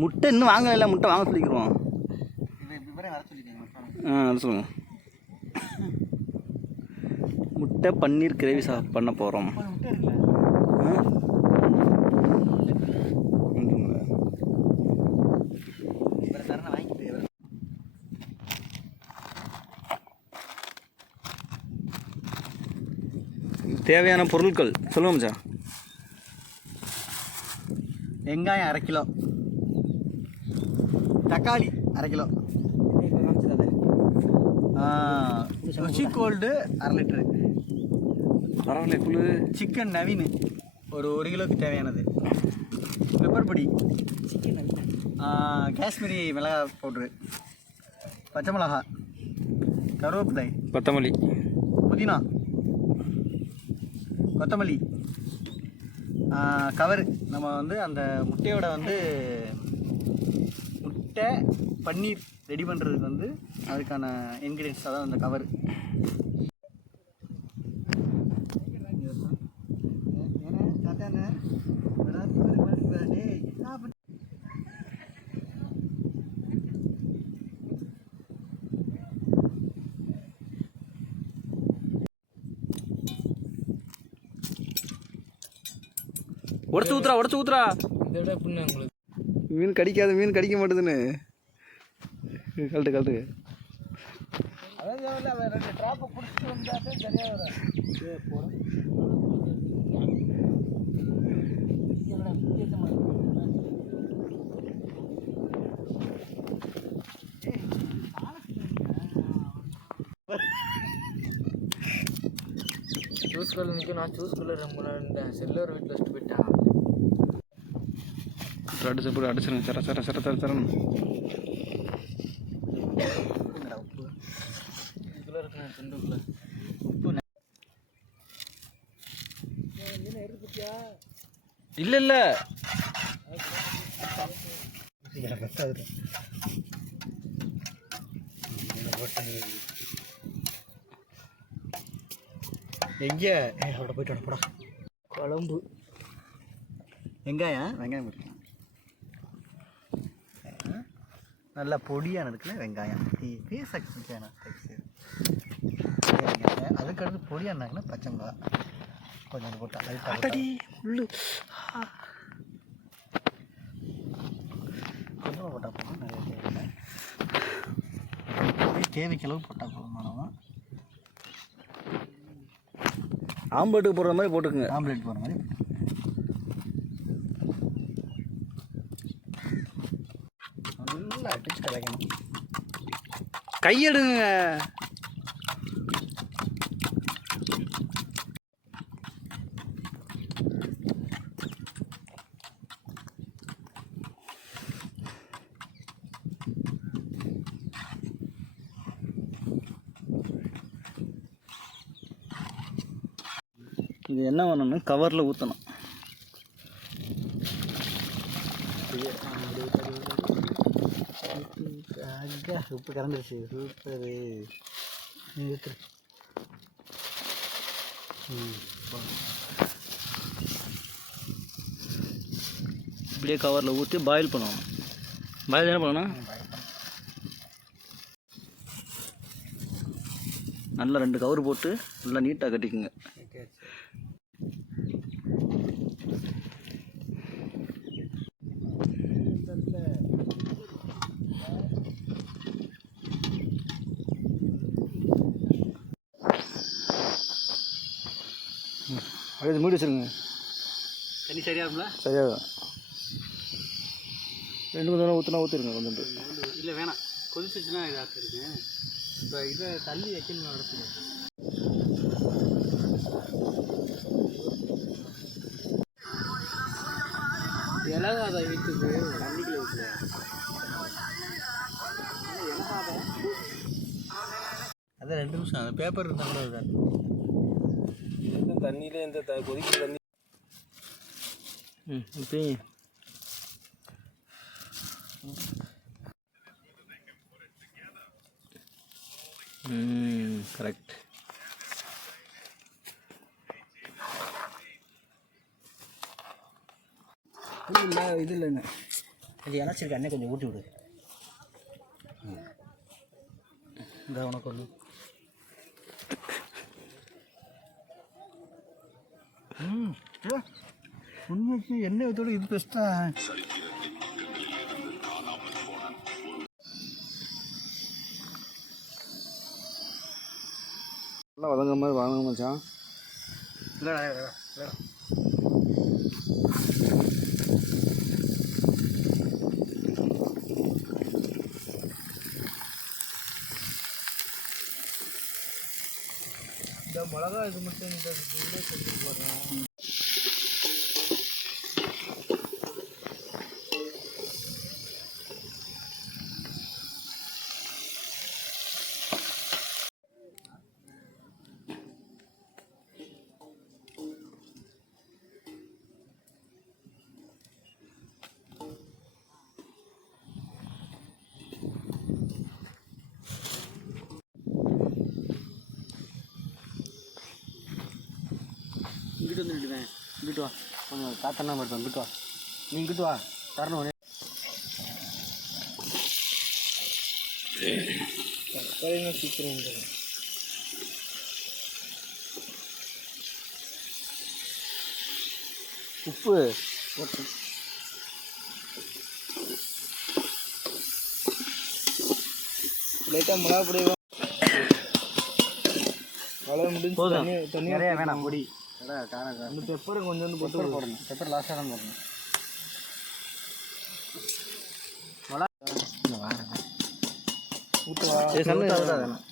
முட்டை இன்னும் வாங்கல, முட்டை வாங்க சொல்லிக்கிறோம். அது சொல்லுங்கள். முட்டை பன்னீர் கிரேவி பண்ண போகிறோம். தேவையான பொருட்கள் சொல்லுங்க மச்சான். வெங்காயம் 1/2 கிலோ, தக்காளி 1/2 கிலோ, ருச்சி கோல்டு 1/2 லிட்டரு, பரவாயில்ல. சிக்கன் நவீன் ஒரு 1 கிலோவுக்கு தேவையானது, பெப்பர் பொடி, காஷ்மீரி மிளகாய் பவுட்ரு, பச்சை மிளகா, கருவேப்பிலை, கொத்தமல்லி, புதினா, கொத்தமல்லி, கவர். நம்ம வந்து அந்த முட்டையோட வந்து முட்டை பன்னீர் ரெடி பண்ணுறதுக்கு வந்து அதுக்கான இன்க்ரீடியன்ஸ், அதான் அந்த கவர். உடச்சு ஊத்துறா. இதோட எப்படின்னா உங்களுக்கு மீன் கடிக்காத, மீன் கடிக்க மாட்டேதுன்னு கழட்டு. அதான் 2 ட்ராப்பை பிடிச்சிட்டு வந்தாலே சரியாக வரும். ஜூஸ்குள்ள நிற்கும். நான் ஜூஸ்குள்ளே ரொம்ப நேரம் செல்லர் வீட்டில் வச்சுட்டு போயிட்டான். அடிச்சிருங்க. சர இதுக்குள்ளே இருக்கேன் துண்டுக்குள்ளே. இல்லை எங்கே அவட போய்ட்டு போடா. குழம்பு வெங்காயம் நல்லா பொடியான இருக்குல்ல வெங்காயம். அதுக்கடுத்து பொடியானாங்கன்னா பச்சை மிளகா கொஞ்சம் போட்டா கொஞ்சமாக போட்டால் போதும். நிறைய தேவைக்கு அளவு போட்டால் போதுமானவன். ஆம்பேட்டுக்கு போடுற மாதிரி போட்டுக்குங்க. ஆம்லேட் போடுற மாதிரி நல்லா அடிச்சு கலக்கணும். கையெடுங்க. இது என்ன பண்ணணும்னா கவரில் ஊற்றணும். உப்பு கறந்துருச்சு. சூப்பரு. ஊற்று. இப்படியே கவரில் ஊற்றி பாயில் பண்ணணும். பாயில் என்ன பண்ணணும், நல்லா 2 கவர் போட்டு நல்லா நீட்டாக கட்டிக்குங்க. அப்படியே மூடி வச்சுருங்க. தண்ணி சரியாகும்ல? சரியாகும். 2 3 தடவை ஊற்றிருங்க கொஞ்சம். இல்லை வேணாம், கொதிச்சுன்னா இதாக இருக்கு. இப்போ இதை தள்ளி வைக்கணும் இடத்துல. இலகாத வீட்டுக்கு தண்ணிக்குள்ள ஊற்றுல அதான் 2 நிமிஷம் அந்த பேப்பர் இருந்தால் கூட இருக்காது. இந்த தண்ணியிலே இந்த கொதிக்கிற தண்ணி இப்போ கரெக்ட். இல்லை இது இல்லைண்ணே கொஞ்சம் இணைச்சிருக்க அண்ணே கொஞ்சம் ஊட்டி விடு. இந்த உனக்கு ஒன்று உண்மைக்கு எண்ணெய் ஊற்றோட இது பெஸ்ட்டா. நல்லா வதங்குற மாதிரி வாங்க மச்சான். இல்லை இந்த மிளகா இது மட்டும் இந்த உள்ளே செஞ்சு போடுறேன். இங்கிட்டு வந்துடுவேன். இங்கிட்டு வா, கொஞ்சம் காத்தெல்லாம் வருது. இங்கிட்டு வா, நீ இங்கிட்டு வா, தரணும். தக்காளினா சீக்கிரம் வந்துடும். உப்பு போட்டு லைட்டாக மிளகா பொடி அவ்வளோ முடிஞ்சு. போதும், தண்ணி நிறைய வேணாம் பொடி. அந்த பெப்பரை கொஞ்சோண்டு போட்டு போடணும். பெப்பர் லாஸ்ட்டாக தான் போடணும். ஊற்றுவா வேணாம்.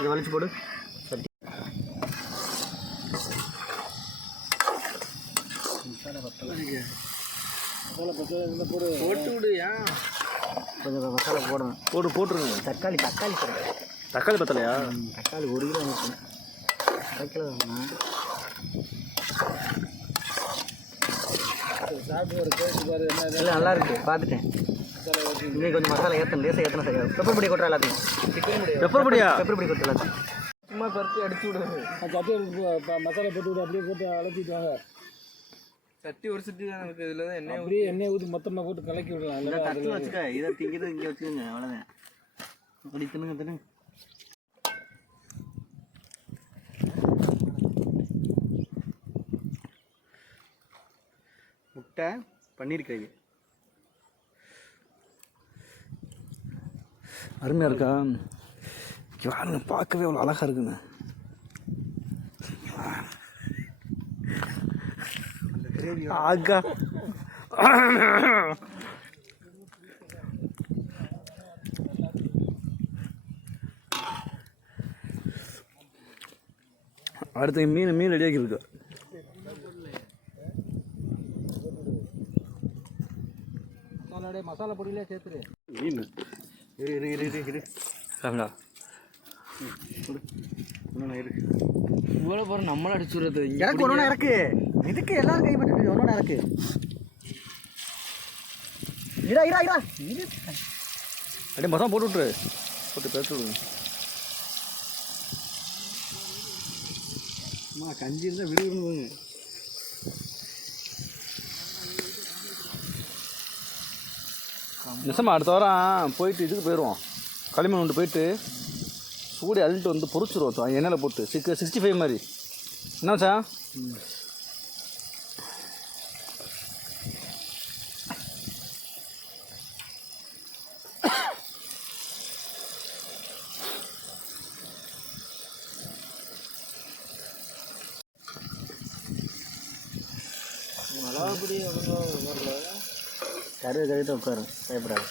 இதை வலிச்சு போடு. சட்டி போட்டு விடு. ஏன் கொஞ்சம் மசாலா போடணும். போட்டுருங்க. தக்காளி போடுங்க. தக்காளி பத்தலையா? தக்காளி 1 கிலோ வைக்கணும். 1/2 கிலோ வேணும். சாப்பிட்டு ஒரு கேட்டு பாரு என்ன. இல்லை, நல்லா இருக்கு, பார்த்துட்டேன். இன்னும் கொஞ்சம் மசாலா ஏற்றணும். லேசாக ஏற்றணும். சரியா பெப்பர் பொடி கொட்டுற எல்லாத்தையும். சிக்கன் பொடி பெப்பர் பொடியா? பெப்பர் பொடி கொட்டுற எல்லாத்தையும் சும்மா பருத்தி அடிச்சு விடுது. சட்டி மசாலா போட்டு விட்டு அப்படியே போட்டு அலத்திட்டுவாங்க. சட்டி ஒரு சட்டி தான் நமக்கு. இதில் தான் எண்ணெய் அப்படியே எண்ணெய் ஊற்றி மொத்தமாக போட்டு கலக்கி விடலாம். இல்லை, தட்டு வச்சுக்க. இதை திங்கிறது இங்கே வச்சுக்கோங்க, அவ்வளோதான். அப்படி தின்னுங்க. முட்டை பன்னீர் கிரேவி அருமையாக இருக்கா? யாருங்க பார்க்கவே அவ்வளோ அழகாக இருக்குங்க. ஆகா, அடுத்து மீன் ரெடியாகி இருக்கு. மசாலா பொடியிலே சேர்த்துரு. மீன் இரு சாமிடா. இவ்வளோ போகிற நம்மளும் அடிச்சு விடுறது. எனக்கு ஒன்று இறக்கு. இதுக்கு எல்லாரும் கைப்பட்டு ஒன்று இறக்கு. இரா அப்படியே மசாலா போட்டு விட்ரு. போட்டு பேச விடுங்க. கஞ்சி இருந்தால் விடுவிடுங்க. நிசமா அடுத்த வாரம் போயிட்டு இதுக்கு போயிடுவோம். களிமண் கொண்டு போயிட்டு சூடி அள்ளிட்டு வந்து பொறிச்சிருவோம் எண்ணெயில் போட்டு 65 மாதிரி. என்ன சார்? மிளகா பொடி அவ்வளோ வரல. கருவிட்டு உட்காரும், பயப்படாது.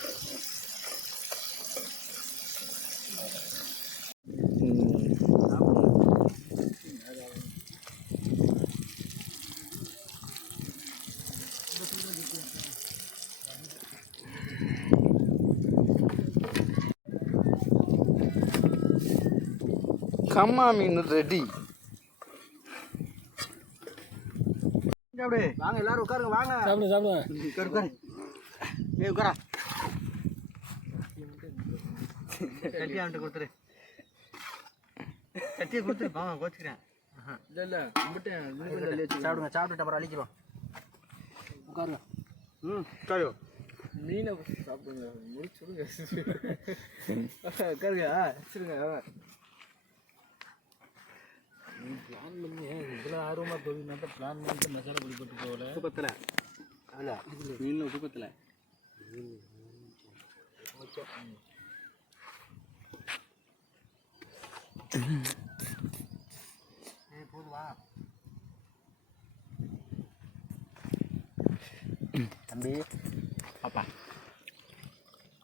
கம்மா மீன் ரெடி. சாப்பிடு. வாங்க எல்லாரும் உட்காருங்க வாங்க. சாப்பிடுங்க. உட்காரு. ஏய் உட்காரா. கட்டி அவன்கிட்ட கொடுத்துரு. கட்டியை கொடுத்துரு. வாங்க கோச்சிக்கிறேன். இல்லை சாப்பிடுங்க. சாப்பிட்டுட்டு அப்புறம் அழிக்கிறோம். உட்காருங்க. உட்காரு. மீனை சாப்பிடுங்க. முடிச்சுடுங்க. உட்காருங்க. வச்சுருங்க. பிளான் பண்ணி இவ்வளோ ஆர்வமாக போவீங்கன்னா பிளான் பண்ணிட்டு மசாலா பொடி போட்டு போகல. உப்பு பத்தலை. அதில் மீனில் உப்பு பத்தலை. போதுவா தம்பி?